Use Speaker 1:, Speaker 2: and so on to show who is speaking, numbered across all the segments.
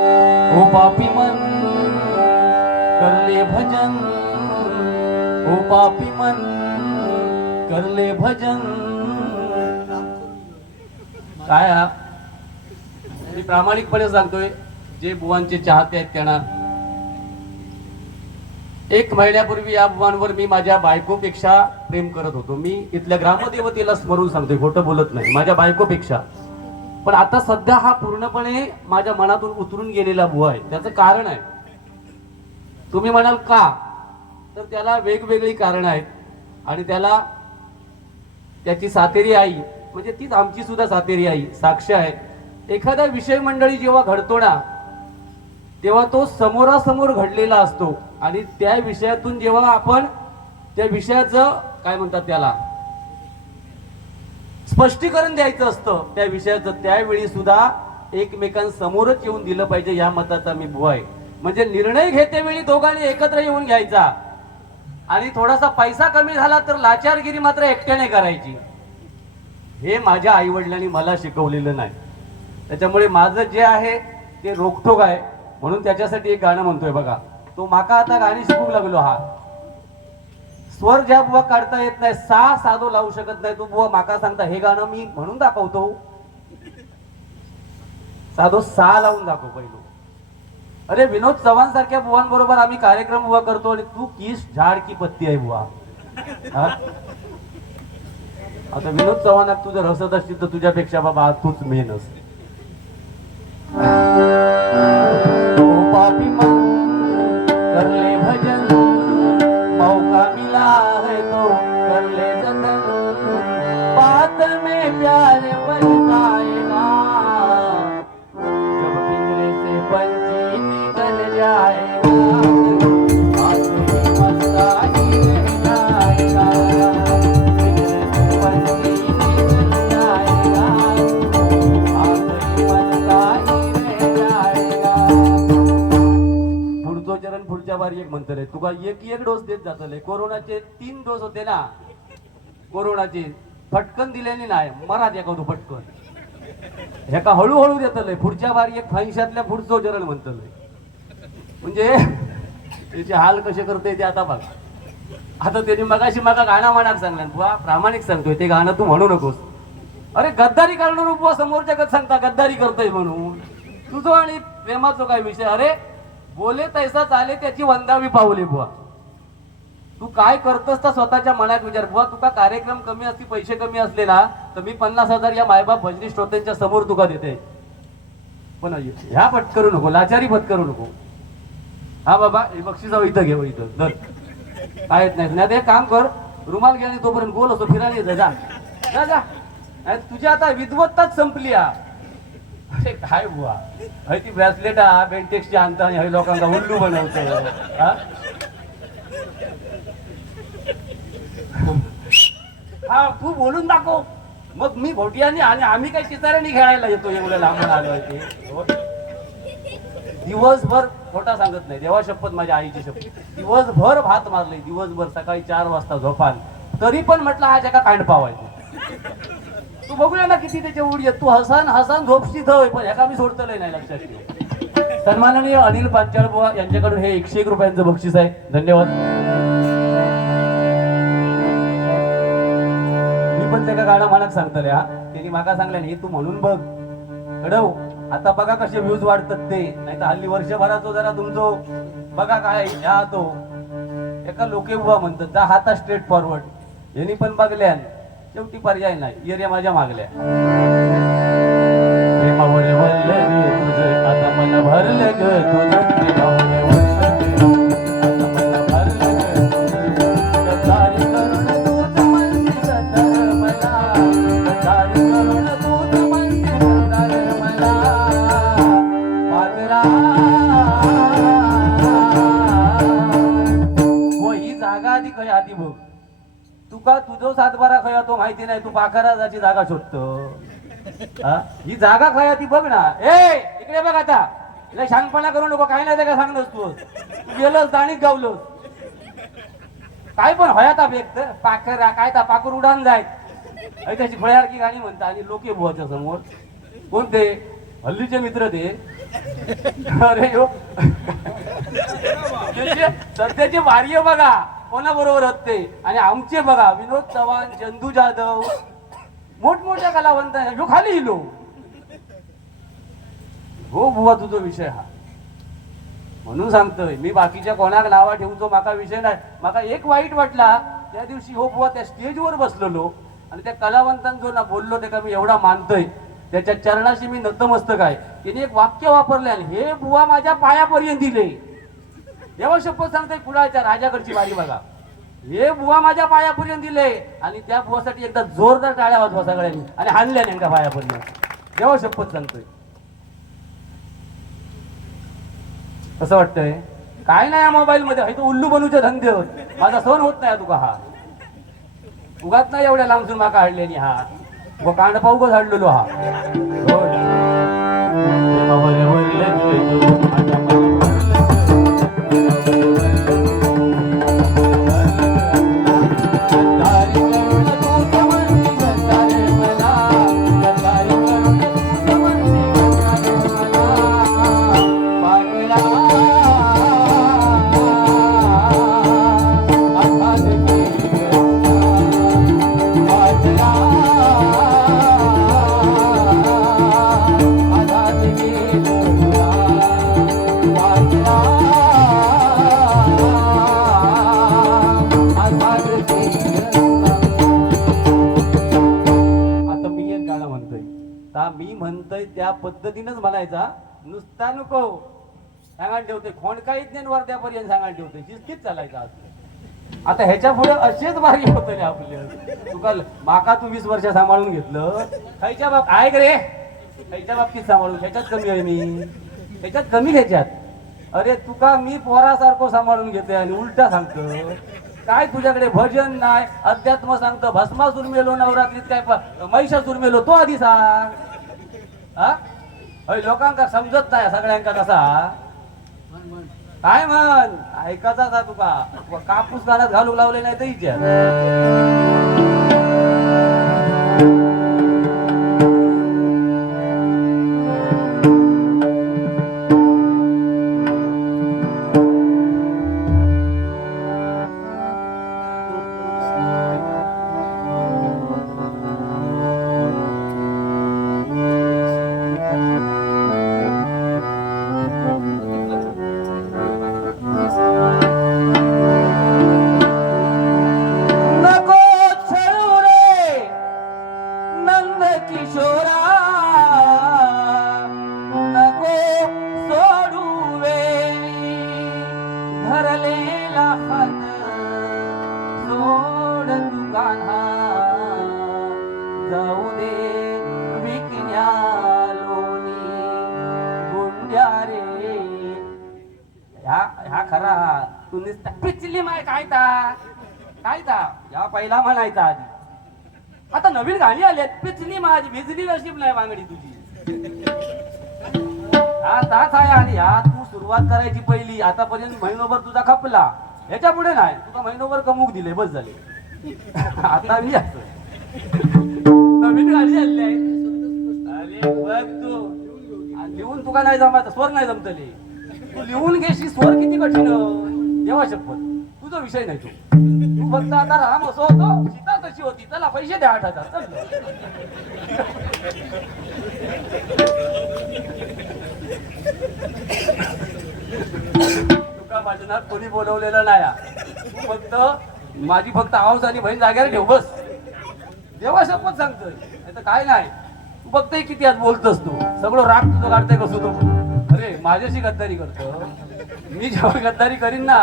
Speaker 1: ओ पापी मन करले भजन. ओ पापी मन करले भजन. काय हा? मी प्रामाणिकपणे सांगतोय जे बुवांचे चाहते आहेत त्यांना. एक महिन्यापूर्वी या बुवांवर मी माझ्या बायकोपेक्षा प्रेम करत होतो. मी इथल्या ग्रामदेवतेला स्मरून सांगतोय खोटं बोलत नाही. माझ्या बायकोपेक्षा. पण आता सध्या हा पूर्णपणे माझ्या मनातून उतरून गेलेला भू आहे. त्याचं कारण आहे. तुम्ही म्हणाल का? तर त्याला वेगवेगळी कारण आहेत. आणि त्याला त्याची सातेरी आई म्हणजे तीच आमची सुद्धा सातेरी आई साक्ष आहे. एखादा विषय मंडळी जेव्हा घडतो ना तेव्हा तो समोरासमोर घडलेला असतो. आणि त्या विषयातून जेव्हा आपण त्या विषयाचं काय म्हणतात त्याला? स्पष्टीकरण द्यायचं असतं त्या विषयाचं. त्यावेळी सुद्धा एकमेकांसमोरच येऊन दिलं पाहिजे या मताचा मी बुवा आहे म्हणजे निर्णय घेतेवेळी दोघांनी एकत्र येऊन घ्यायचा. आणि थोडासा पैसा कमी झाला तर लाचारगिरी मात्र एकट्याने करायची. हे माझ्या आई वडिलांनी मला शिकवलेलं नाही. त्याच्यामुळे माझं जे आहे ते रोखोक आहे. म्हणून त्याच्यासाठी एक गाणं म्हणतोय बघा. तो माका आता गाणी शिकू लागलो हा. स्वर ज्या बुवा काढता येत नाही सा साधो लावू शकत नाही. तू बुवा माका सांगता हे गाणं मी म्हणून दाखवतो. साधो सा लावून दाखव पहिलो. अरे विनोद चव्हाण सारख्या बुवांबरोबर आम्ही कार्यक्रम उभा करतो आणि तू किस झाड की पत्ती आहे बुवा. आता विनोद चव्हाण तू जर हसत असतील तर तुझ्यापेक्षा बाबा तूच मेन असते चरण एक म्हणतले तुका एक एक डोस देत जातले कोरोनाचे तीन डोस होते ना कोरोनाचे फटकन दिलेली नाही मरात एका तू फटकन. ह्याका हळूहळू देतले पुढच्या बार एक फैशातल्या पुढचो जरण म्हणतले. म्हणजे त्याचे हाल कसे करते ते आता बघा. आता त्यांनी मगाशी मगा गाणं म्हणाक सांगला बुवा प्रामाणिक सांगतोय ते गाणं तू म्हणू नकोस. अरे गद्दारी करणार बुवा समोरच्या गत सांगता गद्दारी करतोय म्हणून. तुझं आणि प्रेमाचं काय विषय? अरे बोले तैसा चाले त्याची वंदावी पावली बुवा. तू काय करतस तर स्वतःच्या मनात विचार. बुवा तुका कार्यक्रम कमी असती पैसे कमी असले ना तर मी पन्नास हजार या मायबाप भजनी श्रोत्यांच्या समोर तुका देते. पण ह्या भटकरू नको लाचारी भटकरू करू नको. हा बाबा हे बक्षिसाव इथं घेऊ इथं. धर. काय येत नाही नाही एक काम कर रुमाल घ्या तोपर्यंत गोल असतो फिरायला येतं जा जा. तुझी आता विद्वत्ताच संपली हा काय बुवा? हय ती ब्रॅसलेट हा बेंटेक्सची आणता आणि हय लोकांना उल्लू बनवतो. हा? तू बोलून दाखव. मग मी भोटियाने आणि आम्ही काही चिताऱ्याने खेळायला येतो एवढं लांबून आलो ते हो? दिवसभर खोटा सांगत नाही. देवा शपथ माझ्या आईची शपथ. दिवसभर भात मारले दिवसभर सकाळी चार वाजता झोपान. तरी पण म्हटलं हा जगा कांड पावायचं. तू बघूया ना किती त्याचे उडी आहेत. तू हसान हसान झोपशी होय पण ह्याका मी सोडतलंय नाही लक्षात ठेव. सन्माननीय अनिल पांचाळ बुवा यांच्याकडून हे एकशे एक रुपयांचं बक्षीस आहे. धन्यवाद. मी पण त्याला गाणं म्हणत सांगतले हा. त्यांनी माका सांगले हे तू म्हणून बघ. कडव आता बघा कसे व्ह्यूज वाढतात ते. नाही तर हल्ली वर्षभराचो जरा तुमचो बघा काय ह्या तो. एका लोके उभा म्हणतात जा हाता स्ट्रेट फॉरवर्ड यांनी पण बघल्यान. शेवटी पर्याय नाही. एरिया माझ्या मागल्या. भरले ग आता मन भरलं ग तुझं तुका तुझो सातबारा खया तो माहिती नाही तू पाखराजाची जागा शोधतो. ही? जागा खया ती बघ ना. ए इकडे बघ आता. लय शांतपणा करू नको काही नाही ते सांगलोस तू. तू गेलोस दाणीत गावलोस. काय पण हयात एक तर पाखरा काय ता पाखर उडान जाय. त्याची फळ्यासारखी गाणी म्हणता आणि लोके बुवाच्या समोर. कोणते? हल्लीचे मित्र ते. अरे सध्याची सध्याचे वार्य बघा. कोणाबरोबर असते आणि आमचे बघा विनोद चव्हाण चंदू जाधव मोठमोठ्या कलावंत ह्यो खाली हिलो हो बुवा तुझा विषय हा. म्हणून सांगतोय मी बाकीच्या कोणाक नावा ठेवतो माका विषय नाही. माका एक वाईट वाटला त्या दिवशी हो बुवा त्या स्टेजवर बसलेलो. आणि त्या कलावंतांजो ना बोललो ते का मी एवढा मानतोय. त्याच्या चरणाशी मी नतमस्तक आहे. त्याने एक वाक्य वापरले आणि हे बुवा माझ्या पायापर्यंत दिले. देवा शपथ सांगते कुणाच्या राजाकडची वारी बघा. हे बुवा माझ्या पायापर्यंत दिले आणि त्या बुवासाठी एकदा जोरदार टाळ्या वाजवा सगळ्यांनी आणि हाणल्या नेमका पायापर्यंत देवा शपथ सांगतोय. कसं वाटतंय? काय नाही या मोबाईल मध्ये हे तो उल्लू बनूचे धंदे होत. माझा सण होत नाही हा तुका हा. उगात नाही एवढ्या लांबसून माका हाडलेली हा. व कांड पाऊगच हाडलेलो हा. पद्धतीनंच म्हणायचा नुसता नको. सांगायला ठेवते खोंडकाईत नाही वर्ध्यापर्यंत सांगायला ठेवते शिस्तीत चालायचा आज. आता ह्याच्या पुढे असेच भारी होत आपले. तुका माका तू वीस वर्ष सांभाळून घेतलं. खायच्या बाब आहे का रे? खायच्या बाबतीत सांभाळून ह्याच्यात कमी आहे मी. ह्याच्यात कमी घ्यायच्यात अरे तुका मी पोरासारखं सांभाळून घेते आणि उलटा सांगतो काय तुझ्याकडे भजन नाही अध्यात्म सांगतो भस्मासून मेलो नवरात्रीत काय महिषासून मेलो तो आधी सांग. हा? लोकांका समजत नाही सगळ्यांका कसा काय म्हण? ऐकायचा तुका. कापूस घालत घालून लावले नाही तर इच्छा पहिला आधी. आता नवीन गाणी आल्यात पिचली माझी भिजली नशीब नाही बांगडी तुझी. आता आहे आणि ह्या तू सुरुवात करायची पहिली आतापर्यंत महिनोभर तुझा खपला. ह्याच्या पुढे नाही तुला महिनोभर कमूक दिले बस झाले. आता मी असतो नवीन गाणी आली आहे अरे बघ तू. लिहून तुका नाही जमायचं स्वर नाही जमतले तू लिहून घेशी स्वर किती कठीण. देवा शपथ. तुझा विषय नाही तो तू. फक्त आता राम असं होतो सीता तशी होती चला पैसे द्या आठ हजार तुका माझ्या कोणी बोलवलेलं नाही तू फक्त माझी फक्त आवाज आणि बहीण जाग्यावर ठेव बस. देवा शपथ सांगतोय. नाही तर काय नाही. तू फक्त किती आज बोलतोस तू? सगळं राग तुझं काढताय कसं तू? अरे माझ्याशी गद्दारी करतो. मी जेव्हा गद्दारी करीन ना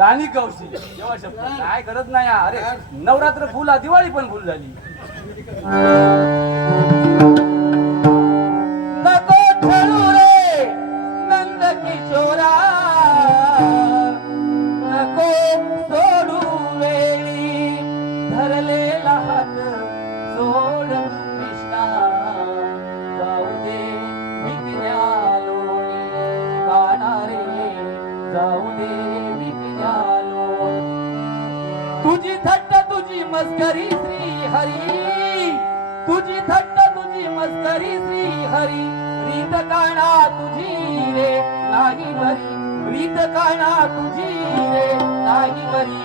Speaker 1: दानी कौशी. देवा शब्द. काय करत नाही हा. अरे नवरात्र फुल हा, दिवाळी पण फुल झाली. नको ठरू रे नंद किशोरा. नको सोडू वेळी धरलेला हात सोड कृष्णा. जाऊ दे विकण्या लोणी जाऊ दे. मस्करी श्री हरी. तुझी थट्ट तुझी मस्करी श्री हरी. रीत काणा तुझी रे नाही भरी रीत काणा तुझी रे नाही भरी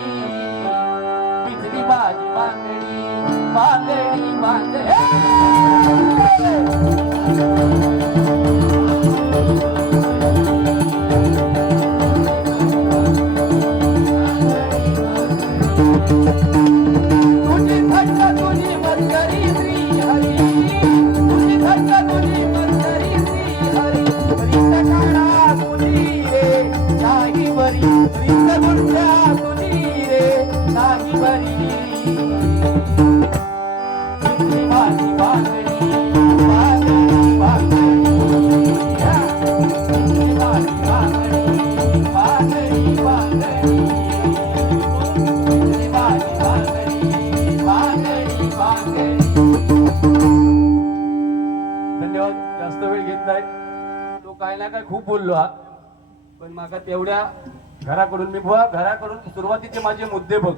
Speaker 1: बिजली बाजी बांगडी बांगडी बांगडी बोललो हा. पण माका तेवढ्या घराकडून मी बुवा घराकडून सुरुवातीचे माझे मुद्दे बघ.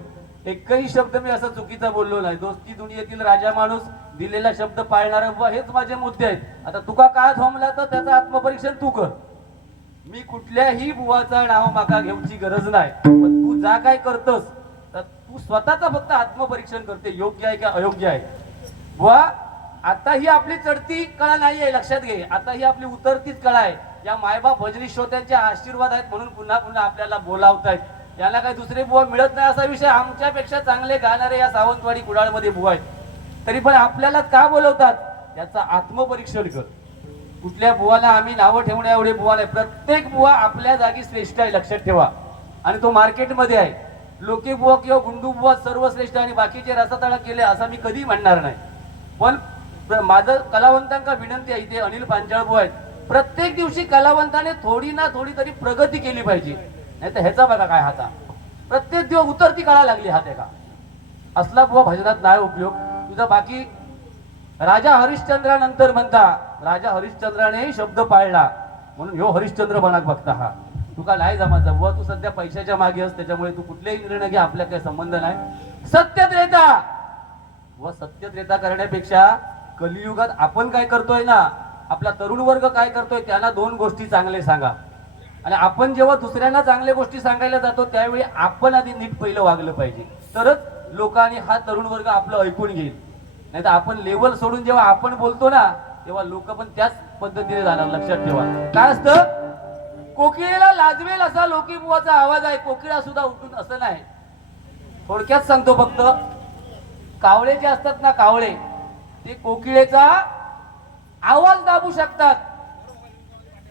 Speaker 1: एकही शब्द मी असा चुकीचा बोललो नाही. दोस्ती दुनियेतील राजा माणूस दिलेला शब्द पाळणारा बुवा हेच माझे मुद्दे आहेत. आता तुका काय थांबला तर त्याचं आत्मपरीक्षण तू कर. मी कुठल्याही बुवाचा नाव माका घेऊची गरज नाही. पण तू जा काय करतोस तर तू स्वतःचा फक्त आत्मपरीक्षण करते. योग्य आहे का अयोग्य आहे? बुवा आता ही आपली चढती कळा नाही आहे लक्षात घे. आता ही आपली उतरतीच कळा आहे. या मायबाप भजनी श्रोत्यांचे आशीर्वाद आहेत म्हणून पुन्हा पुन्हा आपल्याला बोलावतायत. याला काही दुसरे बुवा मिळत नाही असा विषय आमच्यापेक्षा चांगले गाणारे या सावंतवाडी कुडाळमध्ये बुवा आहेत. तरी पण आपल्याला का बोलवतात? याचा आत्मपरीक्षण कर. कुठल्या बुवाला आम्ही नावं ठेवण्या एवढे बुवा नाही. प्रत्येक बुवा आपल्या जागी श्रेष्ठ आहे लक्षात ठेवा. आणि तो मार्केटमध्ये आहे. लोके बुवा किंवा गुंडू बुवा सर्वश्रेष्ठ आणि बाकीचे रसातळा केले असं मी कधी म्हणणार नाही. पण माझं कलावंतांका विनंती आहे इथे अनिल पांचाळ बुवा आहेत. प्रत्येक दिवशी कलावंताने थोडी ना थोडी तरी प्रगती केली पाहिजे. नाही तर ह्याचा बघा काय हाता. प्रत्येक दिवस उतरती कळा लागली हाते का? असला बुवा भजनात नाही उपयोग. तुझा बाकी राजा हरिश्चंद्रानंतर म्हणता राजा हरिश्चंद्राने शब्द पाळला. म्हणून ह्यो हरिश्चंद्र बनाक बघता हा. तुका नाही जमायचा? बुवा तू सध्या पैशाच्या मागे अस त्याच्यामुळे तू कुठलेही निर्णय घे आपल्या काही संबंध नाही. सत्य त्रेता व सत्य त्रेता करण्यापेक्षा कलियुगात आपण काय करतोय ना आपला तरुण वर्ग काय करतोय त्याला दोन गोष्टी चांगले सांगा. आणि आपण जेव्हा दुसऱ्यांना चांगल्या गोष्टी सांगायला जातो त्यावेळी आपण आधी नीट पहिलं वागलं पाहिजे. तरच लोकांनी हा तरुण वर्ग आपलं ऐकून घेईल. नाही तर आपण लेवल सोडून जेव्हा आपण बोलतो ना तेव्हा लोक पण त्याच पद्धतीने जाणार लक्षात ठेवा. काय असतं? कोकिळेला लाजवेल असा लोकीमुवाचा आवाज आहे. कोकिळा सुद्धा उठून असं नाही. थोडक्यात सांगतो फक्त कावळे जे असतात ना कावळे ते कोकिळेचा आवाज दाबू शकतात.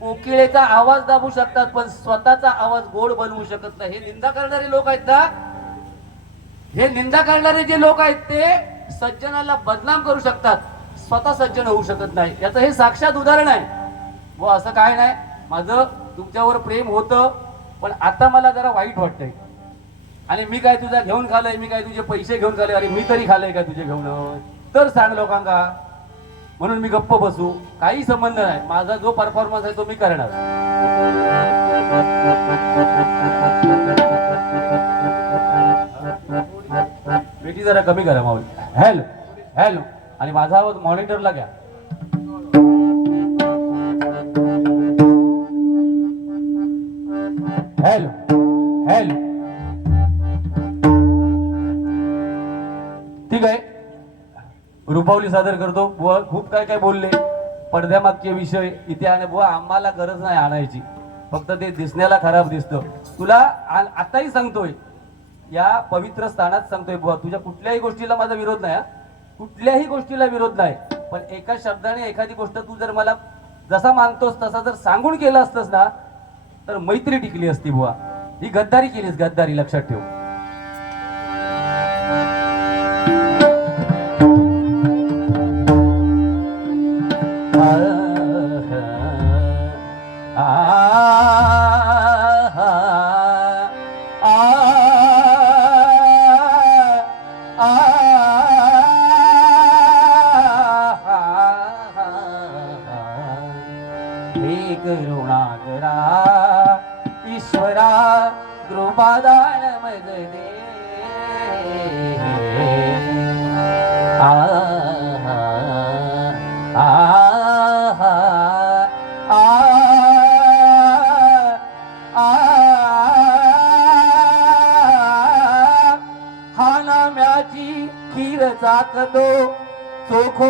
Speaker 1: कोकिळेचा आवाज दाबू शकतात पण स्वतःचा आवाज गोड बनवू शकत नाही. हे निंदा करणारे लोक आहेत ना? हे निंदा करणारे जे लोक आहेत ते सज्जनाला बदनाम करू शकतात. स्वतः सज्जन होऊ शकत नाही. याचं हे साक्षात उदाहरण आहे. व असं काय नाही. माझं तुमच्यावर प्रेम होतं पण आता मला जरा वाईट वाटतंय. आणि मी काय तुझा घेऊन खालय मी काय तुझे पैसे घेऊन खाले अरे मी तरी खालय का तुझे घेऊन? तर सांग लोकांका. म्हणून मी गप्प बसू. काही संबंध नाही. माझा जो परफॉर्मन्स आहे तो मी करणार. बेटी जरा कमी करा माऊली. हॅलो हॅलो आणि माझा आवाज मॉनिटरला घ्या. हॅलो हॅलो रुपावली सादर करतो. बुवा खूप काय काय बोलले. पडद्यामागचे विषय इथे आणि बुवा आम्हाला गरज नाही आणायची. फक्त ते दिसण्याला खराब दिसतं. तुला आताही सांगतोय. या पवित्र स्थानात सांगतोय बुवा. तुझ्या कुठल्याही गोष्टीला माझा विरोध नाही हा. कुठल्याही गोष्टीला विरोध नाही. पण एका शब्दाने एखादी गोष्ट तू जर मला जसा मानतोस तसा जर सांगून केलं असतंस ना तर मैत्री टिकली असती बुवा. ही गद्दारी केलीस गद्दारी लक्षात ठेव. રાખતો ચોખ્ખો